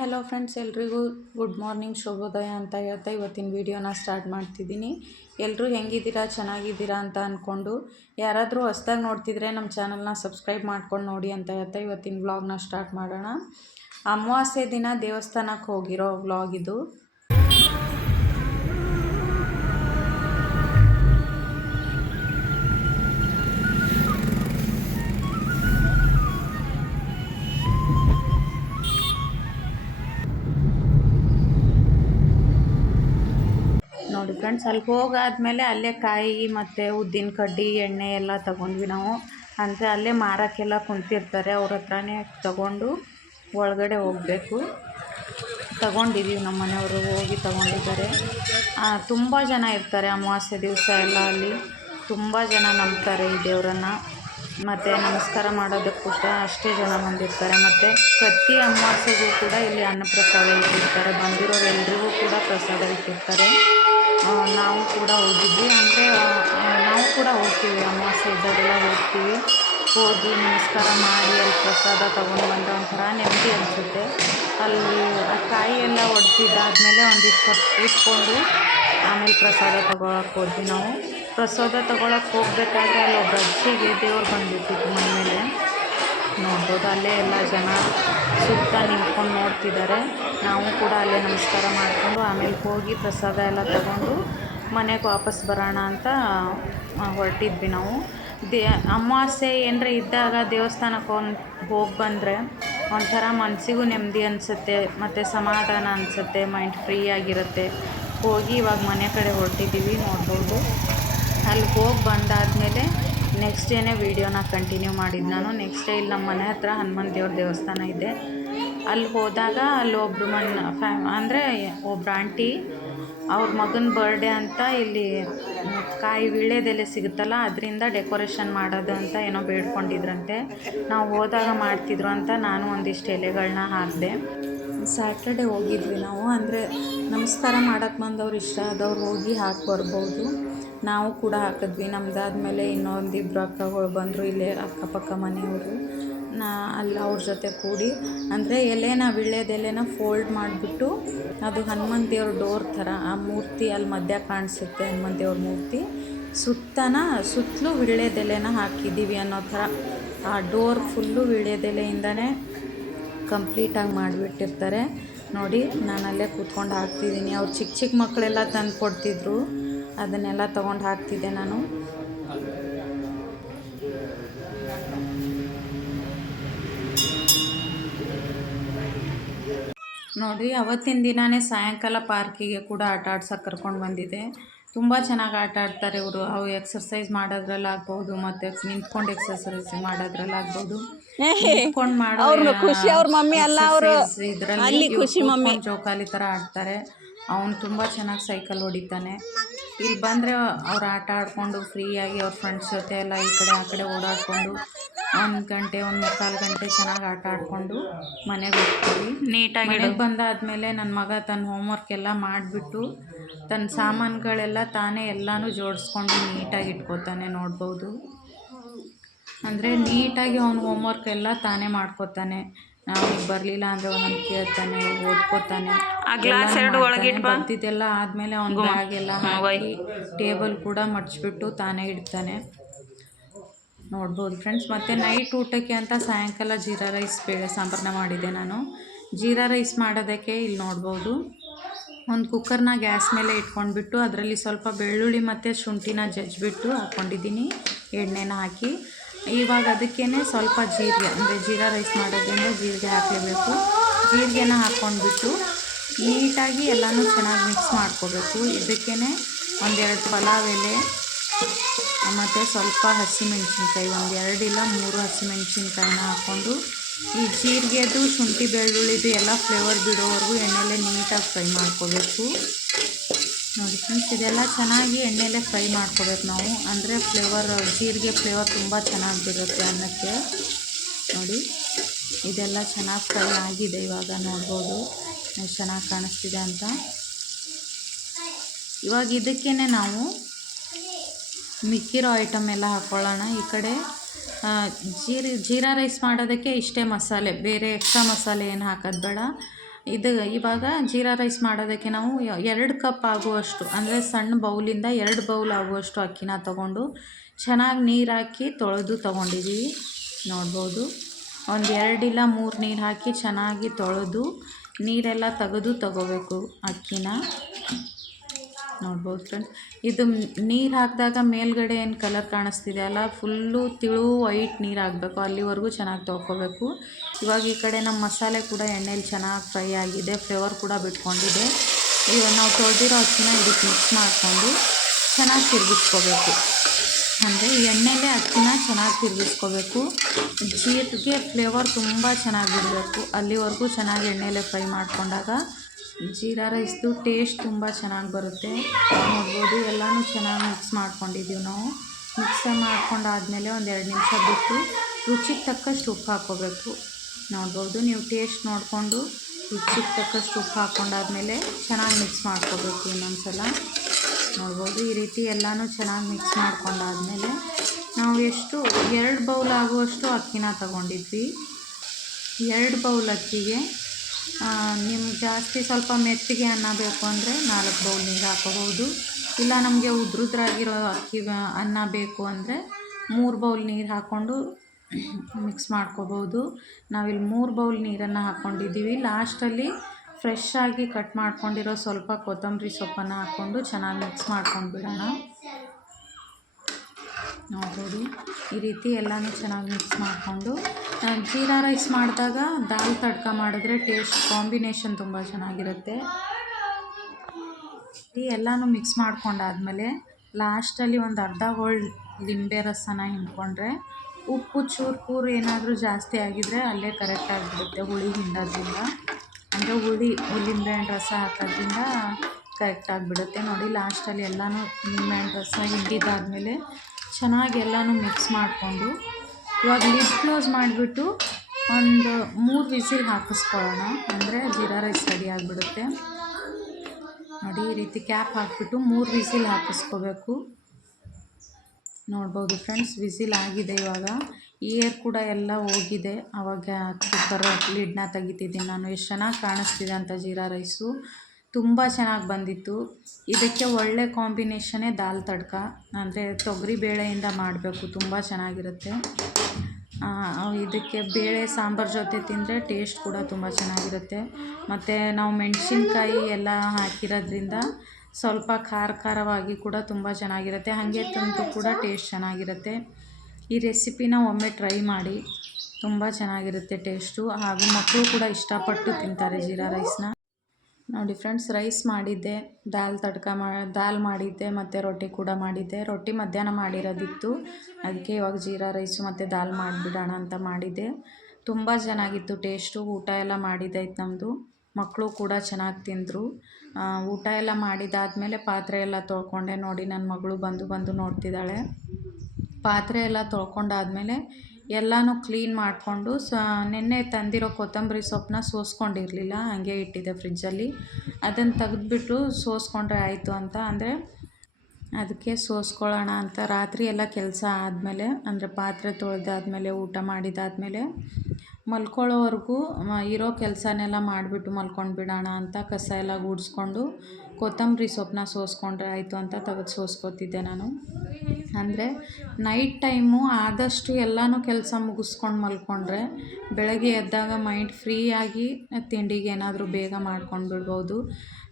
Hello friends. ಎಲ್ರಿಗೂ good morning, ಶುಭೋದಯ ಅಂತ ಹೇಳ್ತಾ ಇವತ್ತಿನ ವೀಡಿಯೋನ ಸ್ಟಾರ್ಟ್ ಮಾಡ್ತಿದ್ದೀನಿ. ಎಲ್ಲರೂ ಹೆಂಗಿದ್ದೀರಾ, ಚೆನ್ನಾಗಿದ್ದೀರಾ ಅಂತ ಅಂದ್ಕೊಂಡು ಯಾರಾದರೂ ಹೊಸ್ದಾಗಿ ನೋಡ್ತಿದ್ರೆ ನಮ್ಮ ಚಾನಲ್ನ ಸಬ್ಸ್ಕ್ರೈಬ್ ಮಾಡ್ಕೊಂಡು ನೋಡಿ ಅಂತ ಹೇಳ್ತಾ ಇವತ್ತಿನ ವ್ಲಾಗ್ನ ಸ್ಟಾರ್ಟ್ ಮಾಡೋಣ. ಅಮಾವಾಸ್ಯೆ ದಿನ ದೇವಸ್ಥಾನಕ್ಕೆ ಹೋಗಿರೋ ವ್ಲಾಗ್ ಇದು. ಫ್ರೆಂಡ್ಸ್, ಅಲ್ಲಿ ಹೋಗಾದ್ಮೇಲೆ ಅಲ್ಲೇ ಕಾಯಿ ಮತ್ತು ಉದ್ದಿನ ಕಡ್ಡಿ, ಎಣ್ಣೆ ಎಲ್ಲ ತಗೊಂಡ್ವಿ ನಾವು. ಅಂದರೆ ಅಲ್ಲೇ ಮಾರೋಕ್ಕೆಲ್ಲ ಕುಂತಿರ್ತಾರೆ, ಅವ್ರ ಹತ್ರನೇ ತಗೊಂಡು ಒಳಗಡೆ ಹೋಗಬೇಕು. ತಗೊಂಡಿದ್ದೀವಿ ನಮ್ಮ ಮನೆಯವರು, ಹೋಗಿ ತಗೊಂಡಿದ್ದಾರೆ. ತುಂಬ ಜನ ಇರ್ತಾರೆ ಅಮಾವಾಸ್ಯೆ ದಿವಸ ಎಲ್ಲ ಅಲ್ಲಿ. ತುಂಬ ಜನ ನಂಬ್ತಾರೆ ಈ ದೇವರನ್ನು. ಮತ್ತು ನಮಸ್ಕಾರ ಮಾಡೋದಕ್ಕೂ ಕೂಡ ಅಷ್ಟೇ ಜನ ಬಂದಿರ್ತಾರೆ. ಮತ್ತು ಪ್ರತಿ ಅಮಾವಾಸ್ಯೆಗೂ ಕೂಡ ಇಲ್ಲಿ ಅನ್ನಪ್ರಸಾದ ಇಟ್ಟಿರ್ತಾರೆ. ಬಂದಿರೋರೆಲ್ರಿಗೂ ಕೂಡ ಪ್ರಸಾದ ಇಟ್ಟಿರ್ತಾರೆ. ನಾವು ಕೂಡ ಹೋಗಿದ್ವಿ. ಅಂದರೆ ನಾವು ಕೂಡ ಹೋಗ್ತೀವಿ. ಅಮಾವಾಸ್ಯೆ ಇದ್ದಾಗೆಲ್ಲ ಹೋಗ್ತೀವಿ. ಹೋಗಿ ನಮಸ್ಕಾರ ಮಾಡಿ, ಅಲ್ಲಿ ಪ್ರಸಾದ ತೊಗೊಂಡು ಬಂದು ಒಂಥರ ನೆಮ್ಮದಿ ಅನಿಸುತ್ತೆ. ಅಲ್ಲಿ ಕಾಯಿ ಎಲ್ಲ ಒಡೆದಿದ್ದಾದ್ಮೇಲೆ ಒಂದಿಷ್ಟು ಇಟ್ಕೊಂಡು ಆಮೇಲೆ ಪ್ರಸಾದ ತಗೊಳಕ್ಕೆ ಹೋದ್ವಿ ನಾವು. ಪ್ರಸಾದ ತಗೊಳಕ್ಕೆ ಹೋಗ್ಬೇಕಾದ್ರೆ ಅಲ್ಲಿ ಒಬ್ಬ ಅಜ್ಜಿಗೆ ದೇವ್ರು ಬಂದ್ಬಿಟ್ಟಿತ್ತು ಮನೆ ಮೇಲೆ. ನೋಡ್ಬೋದು. ಅಲ್ಲೇ ಎಲ್ಲ ಜನ ಸುತ್ತ ನಿಂತ್ಕೊಂಡು ನೋಡ್ತಿದ್ದಾರೆ. ನಾವು ಕೂಡ ಅಲ್ಲೇ ನಮಸ್ಕಾರ ಮಾಡಿಕೊಂಡು ಆಮೇಲೆ ಹೋಗಿ ಪ್ರಸಾದ ಎಲ್ಲ ತಗೊಂಡು ಮನೆಗೆ ವಾಪಸ್ ಬರೋಣ ಅಂತ ಹೊರಟಿದ್ವಿ ನಾವು. ದೇ ಅಮಾವಾಸ್ಯೆ ಏನರ ಇದ್ದಾಗ ದೇವಸ್ಥಾನಕ್ಕೆ ಹೋಗಿ ಬಂದರೆ ಒಂಥರ ಮನಸ್ಸಿಗೂ ನೆಮ್ಮದಿ ಅನಿಸುತ್ತೆ, ಮತ್ತು ಸಮಾಧಾನ ಅನಿಸುತ್ತೆ ಮೈಂಡ್ ಫ್ರೀ ಆಗಿರುತ್ತೆ. ಹೋಗಿ ಇವಾಗ ಮನೆ ಕಡೆ ಹೊರಟಿದ್ದೀವಿ ನೋಡ್ಬೋದು. ಅಲ್ಲಿ ಹೋಗಿ ಬಂದಾದಮೇಲೆ ನೆಕ್ಸ್ಟ್ ಡೇನೇ ವೀಡಿಯೋನ ಕಂಟಿನ್ಯೂ ಮಾಡಿದ್ದು ನಾನು ನೆಕ್ಸ್ಟ್ ಡೇ ಇಲ್ಲಿ ನಮ್ಮ ಮನೆ ಹತ್ರ ಹನುಮಂತ ದೇವ್ರ ದೇವಸ್ಥಾನ ಇದೆ. ಅಲ್ಲಿ ಹೋದಾಗ ಅಲ್ಲಿ ಒಬ್ಬರು ಮನ್, ಫ್ಯಾಮ್, ಅಂದರೆ ಒಬ್ರು ಆಂಟಿ, ಅವ್ರ ಮಗನ ಬರ್ಡೇ ಅಂತ ಇಲ್ಲಿ ಕಾಯಿ ವೀಳ್ಯದೆಲೆ ಸಿಗುತ್ತಲ್ಲ, ಅದರಿಂದ ಡೆಕೋರೇಷನ್ ಮಾಡೋದು ಅಂತ ಏನೋ ಬೇಡ್ಕೊಂಡಿದ್ರಂತೆ. ನಾವು ಹೋದಾಗ ಮಾಡ್ತಿದ್ರು ಅಂತ ನಾನು ಒಂದಿಷ್ಟು ಎಲೆಗಳನ್ನ ಹಾಕಿದೆ. ಸ್ಯಾಟರ್ಡೆ ಹೋಗಿದ್ವಿ ನಾವು, ಅಂದರೆ ನಮಸ್ಕಾರ ಮಾಡೋಕ್ಕೆ ಬಂದವ್ರು ಇಷ್ಟ ಆದವ್ರು ಹೋಗಿ ಹಾಕಿ ಬರ್ಬೋದು. ನಾವು ಕೂಡ ಹಾಕಿದ್ವಿ. ನಮ್ಮದಾದ್ಮೇಲೆ ಇನ್ನೊಂದು ಇಬ್ಬರು ಅಕ್ಕಗಳು ಬಂದರು ಇಲ್ಲೇ ಅಕ್ಕಪಕ್ಕ ಮನೆಯವರು. ನಾ ಅಲ್ಲಿ, ಅವ್ರ ಜೊತೆ ಕೂಡಿ. ಅಂದರೆ ಎಲೆನ ವೀಳ್ಯದೆಲೆನ ಫೋಲ್ಡ್ ಮಾಡಿಬಿಟ್ಟು ಅದು ಹನುಮಂತ ದೇವ್ರ ಡೋರ್ ಥರ, ಆ ಮೂರ್ತಿ ಅಲ್ಲಿ ಮಧ್ಯ ಕಾಣಿಸುತ್ತೆ ಹನುಮಂತ ದೇವ್ರ ಮೂರ್ತಿ. ಸುತ್ತನ ಸುತ್ತಲೂ ವೀಳ್ಯದೆಲೆನ ಹಾಕಿದ್ದೀವಿ ಅನ್ನೋ ಥರ. ಆ ಡೋರ್ ಫುಲ್ಲು ವೀಳ್ಯದೆಲೆಯಿಂದನೇ ಕಂಪ್ಲೀಟಾಗಿ ಮಾಡಿಬಿಟ್ಟಿರ್ತಾರೆ. ನೋಡಿ ನಾನು ಅಲ್ಲೇ ಕೂತ್ಕೊಂಡು ಹಾಕ್ತಿದ್ದೀನಿ. ಅವ್ರು ಚಿಕ್ಕ ಚಿಕ್ಕ ಮಕ್ಕಳೆಲ್ಲ ತಂದು ಕೊಡ್ತಿದ್ರು ಅದನ್ನೆಲ್ಲ ತೊಗೊಂಡು ಹಾಕ್ತಿದ್ದೆ ನಾನು. ನೋಡಿ ಅವತ್ತಿನ ದಿನವೇ ಸಾಯಂಕಾಲ ಪಾರ್ಕಿಗೆ ಕೂಡ ಆಟ ಆಡ್ಸೋಕೆ ಕರ್ಕೊಂಡು ಬಂದಿದ್ದೆ. ತುಂಬ ಚೆನ್ನಾಗಿ ಆಟ ಆಡ್ತಾರೆ ಇವರು. ಅವು ಎಕ್ಸರ್ಸೈಸ್ ಮಾಡೋದ್ರಲ್ಲಾಗ್ಬೋದು ಮತ್ತು ನಿಂತ್ಕೊಂಡು ಎಕ್ಸರ್ಸೈಸ್ ಮಾಡೋದ್ರಲ್ಲಾಗ್ಬೋದು ನಿಂತ್ಕೊಂಡು ಮಾಡೋ ಖುಷಿ ಅವ್ರ ಮಮ್ಮಿ ಅಲ್ಲ ಅವರು ಇದರಲ್ಲಿ ಖುಷಿ ಮಮ್ಮಿ. ಜೋಕಾಲಿ ಥರ ಆಡ್ತಾರೆ. ಅವನು ತುಂಬ ಚೆನ್ನಾಗಿ ಸೈಕಲ್ ಹೊಡಿತಾನೆ. ಇಲ್ಲಿ ಬಂದರೆ ಅವ್ರು ಆಟ ಆಡಿಕೊಂಡು ಫ್ರೀಯಾಗಿ ಅವ್ರ ಫ್ರೆಂಡ್ಸ್ ಜೊತೆ ಎಲ್ಲ ಈ ಕಡೆ ಆ ಕಡೆ ಓಡಾಡಿಕೊಂಡು ಒಂದು ಗಂಟೆ ಒಂದು ಮುಕ್ಕಾಲು ಗಂಟೆ ಚೆನ್ನಾಗಿ ಆಟ ಆಡಿಕೊಂಡು ಮನೆಗೆ ಹೋಗ್ತೀವಿ. ನೀಟಾಗಿ ಮನೆಗೆ ಬಂದಾದಮೇಲೆ ನನ್ನ ಮಗ ತನ್ನ ಹೋಮ್ವರ್ಕ್ ಎಲ್ಲ ಮಾಡಿಬಿಟ್ಟು ತನ್ನ ಸಾಮಾನುಗಳೆಲ್ಲ ತಾನೇ ಎಲ್ಲನೂ ಜೋಡಿಸ್ಕೊಂಡು ನೀಟಾಗಿ ಇಟ್ಕೋತಾನೆ ನೋಡ್ಬೋದು. ಅಂದರೆ ನೀಟಾಗಿ ಹೋಮ್ ಹೋಮ್ವರ್ಕ್ ಎಲ್ಲ ತಾನೇ ಮಾಡ್ಕೋತಾನೆ. ಅವನಿಗೆ ಬರಲಿಲ್ಲ ಅಂದರೆ ಒಂದೊಂದು ಕೇಳ್ತಾನೆ ಓದ್ಕೋತಾನೆ. ಆ ಗ್ಲಾಸ್ ಎರಡು. ಒಳಗಿಟ್. ಬರ್ತಿದ್ದೆಲ್ಲ ಆದಮೇಲೆ ಅವ್ನ ಬ್ಯಾಗ್ ಎಲ್ಲ ಹಾಕಿ ಟೇಬಲ್ ಕೂಡ ಮಡ್ಚಿಬಿಟ್ಟು ತಾನೇ ಇಡ್ತಾನೆ. ನೋಡ್ಬೋದು ಫ್ರೆಂಡ್ಸ್ ಮತ್ತು ನೈಟ್ ಊಟಕ್ಕೆ ಅಂತ ಸಾಯಂಕಾಲ ಜೀರಾ ರೈಸ್ ಬೇಳೆ ಸಾಂಬಾರನ್ನ ಮಾಡಿದ್ದೆ ನಾನು. ಜೀರಾ ರೈಸ್ ಮಾಡೋದಕ್ಕೆ ಇಲ್ಲಿ ನೋಡ್ಬೋದು. ಒಂದು ಕುಕ್ಕರ್ನ ಗ್ಯಾಸ್ ಮೇಲೆ ಇಟ್ಕೊಂಡ್ಬಿಟ್ಟು ಅದರಲ್ಲಿ ಸ್ವಲ್ಪ ಬೆಳ್ಳುಳ್ಳಿ ಮತ್ತು ಶುಂಠಿನ ಜಜ್ಜಿಬಿಟ್ಟು ಹಾಕ್ಕೊಂಡಿದ್ದೀನಿ ಎಣ್ಣೆನ ಹಾಕಿ. ಇವಾಗ ಅದಕ್ಕೇ ಸ್ವಲ್ಪ ಜೀರಿಗೆ, ಅಂದರೆ ಜೀರಾ ರೈಸ್ ಮಾಡೋದ್ರಿಂದ ಜೀರಿಗೆ ಹಾಕಲೇಬೇಕು. ಜೀರಿಗೆನ ಹಾಕ್ಕೊಂಡ್ಬಿಟ್ಟು ನೀಟಾಗಿ ಎಲ್ಲನೂ ಚೆನ್ನಾಗಿ ಮಿಕ್ಸ್ ಮಾಡ್ಕೋಬೇಕು. ಇದಕ್ಕೇ ಒಂದೆರಡು ಪಲಾವ್ ಎಲೆ, ಮತ್ತು ಸ್ವಲ್ಪ ಹಸಿಮೆಣ್ಸಿನ್ಕಾಯಿ ಒಂದು ಇಲ್ಲ ಮೂರು ಹಸಿಮೆಣ್ಸಿನ್ಕಾಯಿನ ಹಾಕ್ಕೊಂಡು ಈ ಜೀರಿಗೆದು ಶುಂಠಿ ಬೆಳ್ಳುಳ್ಳಿದು ಎಲ್ಲ ಫ್ಲೇವರ್ ಬಿಡೋವರೆಗೂ ಎಣ್ಣೆಲೆ ನೀಟಾಗಿ ಫ್ರೈ ಮಾಡ್ಕೋಬೇಕು. ನೋಡಿ ಫ್ರೆಂಡ್ಸ್, ಇದೆಲ್ಲ ಚೆನ್ನಾಗಿ ಎಣ್ಣೆಲೆ ಫ್ರೈ ಮಾಡ್ಕೋಬೇಕು ನಾವು. ಅಂದರೆ ಫ್ಲೇವರ್, ಜೀರಿಗೆ ಫ್ಲೇವರ್ ತುಂಬ ಚೆನ್ನಾಗಿ ಬಿಡುತ್ತೆ ಅನ್ನಕ್ಕೆ. ನೋಡಿ, ಇದೆಲ್ಲ ಚೆನ್ನಾಗಿ ಫ್ರೈ ಆಗಿದೆ ಇವಾಗ ನೋಡ್ಬೋದು. ಚೆನ್ನಾಗಿ ಕಾಣಿಸ್ತಿದೆ ಅಂತ. ಇವಾಗ ಇದಕ್ಕೇ ನಾವು ಮಿಕ್ಕಿರೋ ಐಟಮ್ ಎಲ್ಲ ಹಾಕ್ಕೊಳ್ಳೋಣ ಈ ಕಡೆ ಜೀರಿ, ಜೀರಾ ರೈಸ್ ಮಾಡೋದಕ್ಕೆ ಇಷ್ಟೇ ಮಸಾಲೆ, ಬೇರೆ ಎಕ್ಸ್ಟ್ರಾ ಮಸಾಲೆ ಏನು ಹಾಕೋದು ಬೇಡ. ಇದು ಇವಾಗ ಜೀರಾ ರೈಸ್ ಮಾಡೋದಕ್ಕೆ ನಾವು ಎರಡು ಕಪ್ ಆಗುವಷ್ಟು, ಅಂದರೆ ಸಣ್ಣ ಬೌಲಿಂದ ಎರಡು ಬೌಲ್ ಆಗುವಷ್ಟು ಅಕ್ಕಿನ ತೊಗೊಂಡು ಚೆನ್ನಾಗಿ ನೀರು ಹಾಕಿ ತೊಳೆದು ತೊಗೊಂಡಿದ್ದೀವಿ ನೋಡ್ಬೋದು. ಒಂದು ಎರಡಿಲ್ಲ ಮೂರು ನೀರು ಹಾಕಿ ಚೆನ್ನಾಗಿ ತೊಳೆದು ನೀರೆಲ್ಲ ತೆಗೆದು ತಗೋಬೇಕು ಅಕ್ಕಿನ. ನೋಡ್ಬೋದು ಫ್ರೆಂಡ್ಸ್ ಇದು ನೀರು ಹಾಕಿದಾಗ ಮೇಲ್ಗಡೆ ಏನು ಕಲರ್ ಕಾಣಿಸ್ತಿದೆ ಅಲ್ಲ ಫುಲ್ಲು ತಿಳು ವೈಟ್ ನೀರು ಹಾಕಬೇಕು. ಅಲ್ಲಿವರೆಗೂ ಚೆನ್ನಾಗಿ ತೊಳ್ಕೊಬೇಕು. ಇವಾಗ ಈ ಕಡೆ ನಮ್ಮ ಮಸಾಲೆ ಕೂಡ ಎಣ್ಣೆಲಿ ಚೆನ್ನಾಗಿ ಫ್ರೈ ಆಗಿದೆ. ಫ್ಲೇವರ್ ಕೂಡ ಬಿಟ್ಕೊಂಡಿದೆ. ಇವಾಗ ನಾವು ತೊಳೆದಿರೋ ಅಕ್ಕಿನ ಇದಕ್ಕೆ ಮಿಕ್ಸ್ ಮಾಡಿಕೊಂಡು ಚೆನ್ನಾಗಿ ತಿರುಗಿಸ್ಕೋಬೇಕು. ಅಂದರೆ ಎಣ್ಣೆಲೇ ಅಕ್ಕಿನ ಚೆನ್ನಾಗಿ ತಿರುಗಿಸ್ಕೋಬೇಕು. ಜೀರಿಗೆ ಫ್ಲೇವರ್ ತುಂಬ ಚೆನ್ನಾಗಿ ಬಿಡಬೇಕು. ಅಲ್ಲಿವರೆಗೂ ಚೆನ್ನಾಗಿ ಎಣ್ಣೆಲೆ ಫ್ರೈ ಮಾಡಿಕೊಂಡಾಗ ಜೀರಾ ರೈಸ್ದು ಟೇಸ್ಟ್ ತುಂಬ ಚೆನ್ನಾಗಿ ಬರುತ್ತೆ. ನೋಡ್ಬೋದು, ಎಲ್ಲನೂ ಚೆನ್ನಾಗಿ ಮಿಕ್ಸ್ ಮಾಡ್ಕೊಂಡಿದ್ದೀವಿ ನಾವು. ಮಿಕ್ಸ್ ಮಾಡ್ಕೊಂಡಾದಮೇಲೆ ಒಂದು ಎರಡು ನಿಮಿಷ ಬಿಟ್ಟು ರುಚಿಗೆ ತಕ್ಕಷ್ಟು ಉಪ್ಪು ಹಾಕ್ಕೋಬೇಕು. ನೋಡ್ಬೋದು, ನೀವು ಟೇಸ್ಟ್ ನೋಡಿಕೊಂಡು ರುಚಿಗೆ ತಕ್ಕಷ್ಟು ಉಪ್ಪು ಹಾಕ್ಕೊಂಡಾದ್ಮೇಲೆ ಚೆನ್ನಾಗಿ ಮಿಕ್ಸ್ ಮಾಡ್ಕೋಬೇಕು ಇನ್ನೊಂದು ಸಲ ನೋಡ್ಬೋದು, ಈ ರೀತಿ ಎಲ್ಲನೂ ಚೆನ್ನಾಗಿ ಮಿಕ್ಸ್ ಮಾಡ್ಕೊಂಡಾದ್ಮೇಲೆ ನಾವು ಎಷ್ಟು, ಎರಡು ಬೌಲ್ ಆಗುವಷ್ಟು ಅಕ್ಕಿನ ತಗೊಂಡಿದ್ವಿ. ಎರಡು ಬೌಲ್ ಅಕ್ಕಿಗೆ ನಿಮ್ಗೆ ಜಾಸ್ತಿ ಸ್ವಲ್ಪ ಮೆತ್ತಗೆ ಅನ್ನ ಬೇಕು ಅಂದರೆ ನಾಲ್ಕು ಬೌಲ್ ನೀರು ಹಾಕೋಬೋದು ಇಲ್ಲ ನಮಗೆ ಉದ್ರುದ್ರಾಗಿರೋ ಅಕ್ಕಿ ಅನ್ನ ಬೇಕು ಅಂದರೆ ಮೂರು ಬೌಲ್ ನೀರು ಹಾಕ್ಕೊಂಡು ಮಿಕ್ಸ್ ಮಾಡ್ಕೋಬೋದು ನಾವಿಲ್ಲಿ ಮೂರು ಬೌಲ್ ನೀರನ್ನು ಹಾಕ್ಕೊಂಡಿದ್ದೀವಿ ಲಾಸ್ಟಲ್ಲಿ ಫ್ರೆಶ್ ಆಗಿ ಕಟ್ ಮಾಡ್ಕೊಂಡಿರೋ ಸ್ವಲ್ಪ ಕೊತ್ತಂಬರಿ ಸೊಪ್ಪನ್ನು ಹಾಕ್ಕೊಂಡು ಚೆನ್ನಾಗಿ ಮಿಕ್ಸ್ ಮಾಡ್ಕೊಂಡು ಬಿಡೋಣ. ನೋಡ್ಬೋದು. ಈ ರೀತಿ ಎಲ್ಲನೂ ಚೆನ್ನಾಗಿ ಮಿಕ್ಸ್ ಮಾಡಿಕೊಂಡು ಜೀರಾ ರೈಸ್ ಮಾಡಿದಾಗ ದಾಲ್ ತಡ್ಕ ಮಾಡಿದ್ರೆ ಟೇಸ್ಟ್ ಕಾಂಬಿನೇಷನ್ ತುಂಬ ಚೆನ್ನಾಗಿರುತ್ತೆ. ಈ ಎಲ್ಲನೂ ಮಿಕ್ಸ್ ಮಾಡ್ಕೊಂಡಾದ್ಮೇಲೆ ಲಾಸ್ಟಲ್ಲಿ ಒಂದು ಅರ್ಧ ಹೋಳು ಲಿಂಬೆ ರಸನ ಹಿಂಡ್ಕೊಂಡ್ರೆ ಉಪ್ಪು, ಚೂರು ಕೂರು ಏನಾದರೂ ಜಾಸ್ತಿ ಆಗಿದ್ದರೆ ಅಲ್ಲೇ ಕರೆಕ್ಟ್ ಆಗಿಬಿಡುತ್ತೆ ಹುಳಿ ಹಿಂಡೋದ್ರಿಂದ. ಅಂದರೆ ಹುಳಿ ಲಿಂಬೆಹಣ್ಣು ರಸ ಹಾಕೋದ್ರಿಂದ ಕರೆಕ್ಟ್ ಆಗಿಬಿಡುತ್ತೆ. ನೋಡಿ ಲಾಸ್ಟಲ್ಲಿ ಎಲ್ಲನೂ ನಿಂಬೆಹಣ್ಣು ರಸ ಹಿಂಡಿದ್ದಾದಮೇಲೆ ಚೆನ್ನಾಗಿ ಎಲ್ಲನೂ ಮಿಕ್ಸ್ ಮಾಡಿಕೊಂಡು ಇವಾಗ ಲಿಡ್ ಕ್ಲೋಸ್ ಮಾಡಿಬಿಟ್ಟು ಒಂದು ಮೂರು ವಿಸಿಲ್ ಹಾಕಿಸ್ಕೊಳ್ಳೋಣ. ಅಂದರೆ ಜೀರಾ ರೈಸ್ ರೆಡಿ ಆಗಿಬಿಡುತ್ತೆ. ನೋಡಿ, ಈ ರೀತಿ ಕ್ಯಾಪ್ ಹಾಕಿಬಿಟ್ಟು ಮೂರು ವಿಸಿಲ್ ಹಾಕಿಸ್ಕೋಬೇಕು. ನೋಡ್ಬೋದು ಫ್ರೆಂಡ್ಸ್, ವಿಸಿಲ್ ಆಗಿದೆ ಇವಾಗ. ಏರ್ ಕೂಡ ಎಲ್ಲ ಹೋಗಿದೆ. ಆವಾಗ ಕುಕ್ಕರ್ ಲಿಡ್ನ ತೆಗಿತಿದ್ದೀನಿ ನಾನು. ಎಷ್ಟು ಚೆನ್ನಾಗಿ ಕಾಣಿಸ್ತಿದೆ ಅಂತ ಜೀರಾ ರೈಸು. ತುಂಬ ಚೆನ್ನಾಗಿ ಬಂದಿತ್ತು. ಇದಕ್ಕೆ ಒಳ್ಳೆ ಕಾಂಬಿನೇಷನೇ ದಾಲ್ ತಡ್ಕ. ಅಂದರೆ ತೊಗರಿ ಬೇಳೆಯಿಂದ ಮಾಡಬೇಕು. ತುಂಬ ಚೆನ್ನಾಗಿರುತ್ತೆ. ಇದಕ್ಕೆ ಬೇಳೆ, ಸಾಂಬಾರು ಜೊತೆ ತಿಂದರೆ ಟೇಸ್ಟ್ ಕೂಡ ತುಂಬ ಚೆನ್ನಾಗಿರುತ್ತೆ. ಮತ್ತು ನಾವು ಮೆಣಸಿನ್ಕಾಯಿ ಎಲ್ಲ ಹಾಕಿರೋದ್ರಿಂದ ಸ್ವಲ್ಪ ಖಾರ ಖಾರವಾಗಿ ಕೂಡ ತುಂಬ ಚೆನ್ನಾಗಿರುತ್ತೆ. ಹಾಗೆ ತಂತು ಕೂಡ ಟೇಸ್ಟ್ ಚೆನ್ನಾಗಿರುತ್ತೆ. ಈ ರೆಸಿಪಿನ ಒಮ್ಮೆ ಟ್ರೈ ಮಾಡಿ ತುಂಬ ಚೆನ್ನಾಗಿರುತ್ತೆ ಟೇಸ್ಟು ಹಾಗೂ ಮಕ್ಕಳು ಕೂಡ ಇಷ್ಟಪಟ್ಟು ತಿಂತಾರೆ ಜೀರಾ ರೈಸ್ನ ನೋಡಿ ಫ್ರೆಂಡ್ಸ್, ರೈಸ್ ಮಾಡಿದ್ದೆ, ದಾಲ್ ತಡ್ಕ ಮಾ, ದಾಲ್ ಮಾಡಿದ್ದೆ, ಮತ್ತು ರೊಟ್ಟಿ ಕೂಡ ಮಾಡಿದ್ದೆ. ರೊಟ್ಟಿ ಮಧ್ಯಾಹ್ನ ಮಾಡಿರೋದಿತ್ತು. ಅದಕ್ಕೆ ಇವಾಗ ಜೀರಾ ರೈಸು ಮತ್ತು ದಾಲ್ ಮಾಡಿಬಿಡೋಣ ಅಂತ ಮಾಡಿದ್ದೆ. ತುಂಬ ಚೆನ್ನಾಗಿತ್ತು ಟೇಸ್ಟು. ಊಟ ಎಲ್ಲ ಮಾಡಿದ್ದಾಯ್ತು ನಮ್ಮದು ಮಕ್ಕಳು ಕೂಡ ಚೆನ್ನಾಗಿ ತಿಂದರು. ಊಟ ಎಲ್ಲ ಮಾಡಿದಾದಮೇಲೆ ಪಾತ್ರೆ ಎಲ್ಲ ತೊಳ್ಕೊಂಡೆ. ನೋಡಿ ನನ್ನ ಮಗಳು ಬಂದು ಬಂದು ನೋಡ್ತಿದ್ದಾಳೆ. ಪಾತ್ರೆ ಎಲ್ಲ ತೊಳ್ಕೊಂಡಾದ್ಮೇಲೆ ಎಲ್ಲನೂ ಕ್ಲೀನ್ ಮಾಡಿಕೊಂಡು ಸ, ನೆನ್ನೆ ತಂದಿರೋ ಕೊತ್ತಂಬರಿ ಸೊಪ್ಪನ್ನ ಸೋಸ್ಕೊಂಡಿರಲಿಲ್ಲ, ಹಾಗೆ ಇಟ್ಟಿದ್ದೆ ಫ್ರಿಜ್ಜಲ್ಲಿ. ಅದನ್ನು ತೆಗೆದ್ಬಿಟ್ಟು ಸೋಸ್ಕೊಂಡ್ರೆ ಆಯಿತು ಅಂತ, ಅಂದರೆ ಅದಕ್ಕೆ ಸೋಸ್ಕೊಳ್ಳೋಣ ಅಂತ. ರಾತ್ರಿ ಎಲ್ಲ ಕೆಲಸ ಆದಮೇಲೆ, ಅಂದರೆ ಪಾತ್ರೆ ತೊಳೆದಾದ್ಮೇಲೆ, ಊಟ ಮಾಡಿದಾದ್ಮೇಲೆ ಮಲ್ಕೊಳ್ಳೋವರೆಗೂ ಇರೋ ಕೆಲಸನೆಲ್ಲ ಮಾಡಿಬಿಟ್ಟು ಮಲ್ಕೊಂಡು ಬಿಡೋಣ ಅಂತ ಕಸ ಎಲ್ಲ ಗುಡಿಸ್ಕೊಂಡು ಕೊತ್ತಂಬರಿ ಸೊಪ್ಪನ್ನ ಸೋಸ್ಕೊಂಡ್ರೆ ಆಯಿತು ಅಂತ ತೆಗೆದು ಸೋಸ್ಕೊತಿದ್ದೆ ನಾನು. ಅಂದರೆ ನೈಟ್ ಟೈಮು ಆದಷ್ಟು ಎಲ್ಲನೂ ಕೆಲಸ ಮುಗಿಸ್ಕೊಂಡು ಮಲ್ಕೊಂಡ್ರೆ ಬೆಳಗ್ಗೆ ಎದ್ದಾಗ ಮೈಂಡ್ ಫ್ರೀಯಾಗಿ ತಿಂಡಿಗೆ ಏನಾದರೂ ಬೇಗ ಮಾಡ್ಕೊಂಡು ಬಿಡ್ಬೋದು.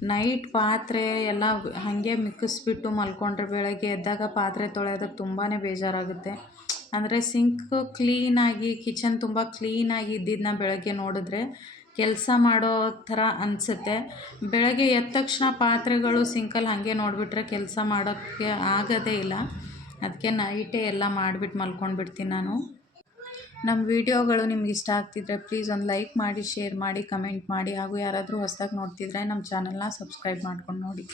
ನೈಟ್ ಪಾತ್ರೆ ಎಲ್ಲ ಹಾಗೆ ಮಿಕ್ಕಿಸ್ಬಿಟ್ಟು ಮಲ್ಕೊಂಡ್ರೆ ಬೆಳಗ್ಗೆ ಎದ್ದಾಗ ಪಾತ್ರೆ ತೊಳೆಯೋದಕ್ಕೆ ತುಂಬಾ ಬೇಜಾರಾಗುತ್ತೆ. ಅಂದರೆ ಸಿಂಕ್ ಕ್ಲೀನಾಗಿ ಕಿಚನ್ ತುಂಬ ಕ್ಲೀನಾಗಿ ಇದ್ದಿದ್ದನ್ನ ಬೆಳಗ್ಗೆ ನೋಡಿದ್ರೆ ಕೆಲಸ ಮಾಡೋ ಥರ ಅನಿಸುತ್ತೆ. ಬೆಳಗ್ಗೆ ಎದ್ದ ತಕ್ಷಣ ಪಾತ್ರೆಗಳು ಸಿಂಕಲ್ಲಿ ಹಾಗೆ ನೋಡಿಬಿಟ್ರೆ ಕೆಲಸ ಮಾಡೋಕ್ಕೆ ಆಗೋದೇ ಇಲ್ಲ. ಅದಕ್ಕೆ ನೈಟೇ ಎಲ್ಲ ಮಾಡಿಬಿಟ್ಟು ಮಲ್ಕೊಂಡು ಬಿಡ್ತೀನಿ ನಾನು. ನಮ್ಮ ವಿಡಿಯೋಗಳು ನಿಮ್ಗೆ ಇಷ್ಟ ಆಗ್ತಿದ್ರೆ ಪ್ಲೀಸ್ ಒಂದು ಲೈಕ್ ಮಾಡಿ ಶೇರ್ ಮಾಡಿ ಕಮೆಂಟ್ ಮಾಡಿ ಹಾಗೂ ಯಾರಾದರೂ ಹೊಸ್ದಾಗಿ ನೋಡ್ತಿದ್ರೆ ನಮ್ಮ ಚಾನಲ್ನ ಸಬ್ಸ್ಕ್ರೈಬ್ ಮಾಡ್ಕೊಂಡು ನೋಡಿ.